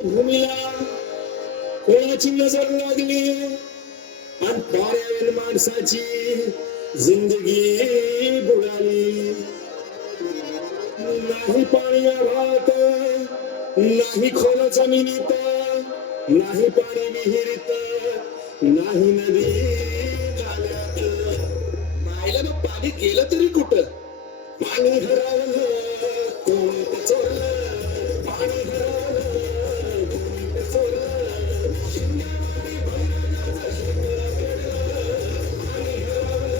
भूमीला कोणाची नजर लागली आणि पाण्यावर माणसाची जिंदगी बुडाली. नाही पाणी आभाळात, नाही खोल जमिनीत, नाही पाणी विहिरीत, नाही नदी नाल्यात. मायला मग पाणी गेलं तरी कुठं? पाणी हरवलं कोण चोरलं, पाणी हरवलं कोण चोरलं. शिंगावरी भैरवाचं शिंगलं पडलं, पाणी हरवलं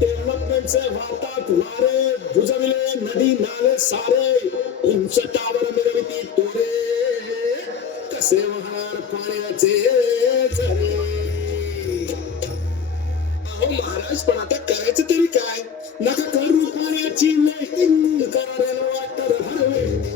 टेमप्यांचे वाहतात वारे, बुजविले नदी नाले सारे. उंच टावर मिरविती तोरे, कसे वाहणार पाण्याचे झरे. अहो महाराज, पण आता करायचं तरी काय? नका करू पाण्याची वेस्टिंग, करा रेन वॉटर हार्वेस्टिंग.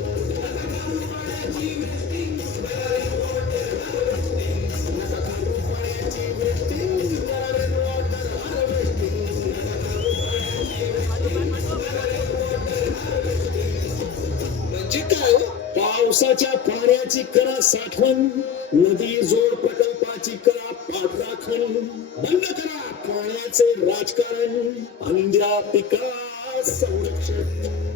म्हणजे काय? पावसाच्या पाण्याची करा साठवण, नदी जोड प्रकल्पाची करा पाठराखण. बंद करा पाण्याचे राजकारण, अंध्या पिका संरक्षण.